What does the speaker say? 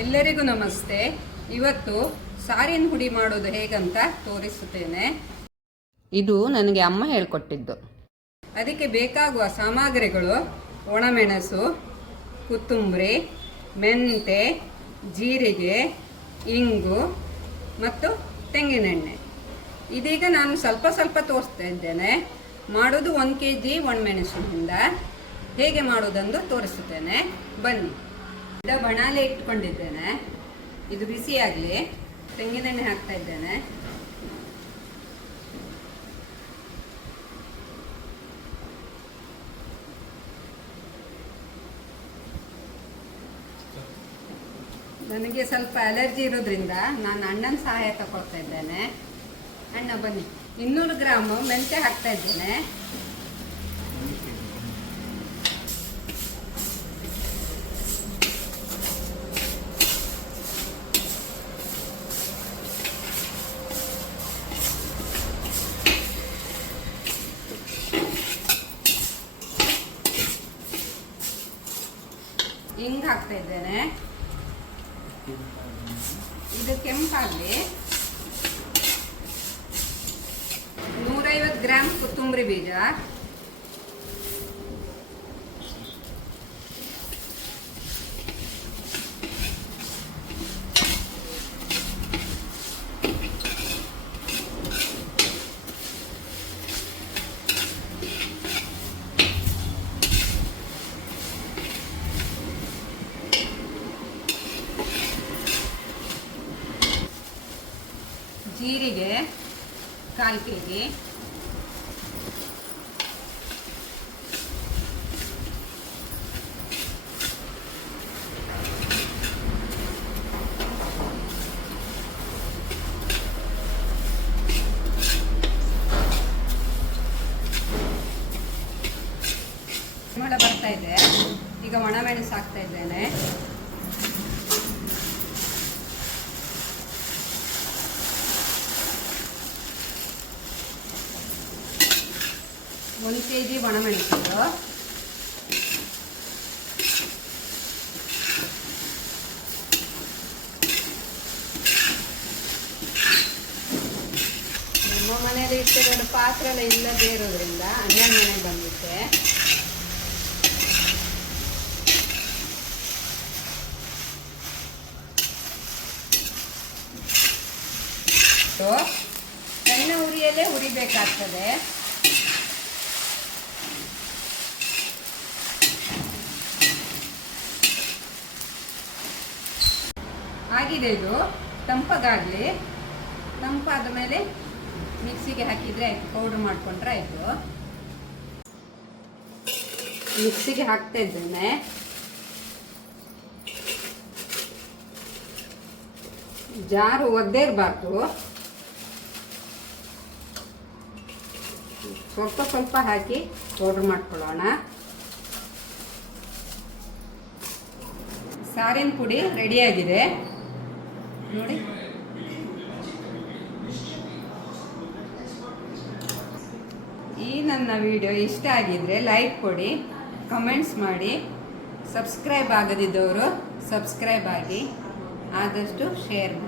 ಎಲ್ಲರಿಗೂ ನಮಸ್ತೆ. ಇವತ್ತು ಸಾರಿನ ಹುಡಿ ಮಾಡೋದು ಹೇಗಂತ ತೋರಿಸುತ್ತೇನೆ. ಇದು ನನಗೆ ಅಮ್ಮ ಹೇಳಿಕೊಟ್ಟಿದ್ದು. ಅದಕ್ಕೆ ಬೇಕಾಗುವ ಸಾಮಗ್ರಿಗಳು: ಒಣಮೆಣಸು, ಕೊತ್ತಂಬರಿ, ಮೆಂತೆ, ಜೀರಿಗೆ, ಇಂಗು ಮತ್ತು ತೆಂಗಿನೆಣ್ಣೆ. ಇದೀಗ ನಾನು ಸ್ವಲ್ಪ ತೋರಿಸ್ತಾ ಇದ್ದೇನೆ. ಮಾಡೋದು 1 kg ಒಣಮೆಣಸಿನಿಂದ. ಹೇಗೆ ಮಾಡೋದೆಂದು ತೋರಿಸುತ್ತೇನೆ, ಬನ್ನಿ. ಬಣಾಲೆ ಇಟ್ಕೊಂಡಿದ್ದೇನೆ, ಇದು ಬಿಸಿಯಾಗಲಿ. ತೆಂಗಿನೆಣ್ಣೆ ಹಾಕ್ತಾ ಇದ್ದೇನೆ. ನನಗೆ ಸ್ವಲ್ಪ ಅಲರ್ಜಿ ಇರೋದ್ರಿಂದ ನಾನು ಅಣ್ಣನ ಸಹಾಯ ತಗೊಳ್ತಾ ಇದ್ದೇನೆ. ಅಣ್ಣ ಬನ್ನಿ. 200 ಗ್ರಾಮ್ ಮೆಂತೆ ಹಾಕ್ತಾ ಇದ್ದೇನೆ. ಹಿಂಗ್ ಹಾಕ್ತಾ ಇದ್ದೇನೆ. ಇದು ಕೆಂಪಾಗಲಿ. 150 ಗ್ರಾಮ್ ಕೊತ್ತಂಬರಿ ಬೀಜ, ಜೀರಿಗೆ 1/4 kg, ಪರಿಮಳ ಬರ್ತಾ ಇದೆ. ಈಗ ಒಣಮೆಣಸು ಹಾಕ್ತಾ ಇದ್ದೇನೆ. ಒಂದು kg ಒಣಮೆಣಸು, ನಮ್ಮ ಮನೆಯಲ್ಲಿ ಇಟ್ಟಿರೋ ಪಾತ್ರೆ ಎಲ್ಲ ಇಲ್ಲದೇ ಇರೋದ್ರಿಂದ ಅಣ್ಣನ ಮನೆಗೆ ಬಂದಿದ್ದೆ. ಸಣ್ಣ ಉರಿಯಲ್ಲೇ ಹುರಿಬೇಕಾಗ್ತದೆ. ಆಗಿದೆ. ಇದು ತಂಪಗಾಗಲಿ. ತಂಪಾದ ಮೇಲೆ ಮಿಕ್ಸಿಗೆ ಹಾಕಿದರೆ ಆಯಿತು, ಪೌಡ್ರ್ ಮಾಡಿಕೊಂಡ್ರೆ ಆಯಿತು. ಮಿಕ್ಸಿಗೆ ಹಾಕ್ತಾ ಇದ್ದೇನೆ. ಜಾರು ಒದ್ದೇ ಇರಬಾರ್ದು. ಸ್ವಲ್ಪ ಹಾಕಿ ಪೌಡ್ರ್ ಮಾಡ್ಕೊಳ್ಳೋಣ. ಸಾರಿನ ಪುಡಿ ರೆಡಿಯಾಗಿದೆ ನೋಡಿ. ಈ ನನ್ನ ವಿಡಿಯೋ ಇಷ್ಟ ಆಗಿದ್ರೆ ಲೈಕ್ ಕೊಡಿ, ಕಮೆಂಟ್ಸ್ ಮಾಡಿ. ಸಬ್ಸ್ಕ್ರೈಬ್ ಆಗದಿದ್ದವರು ಸಬ್ಸ್ಕ್ರೈಬ್ ಆಗಿ, ಆದಷ್ಟು ಶೇರ್ ಮಾಡಿ.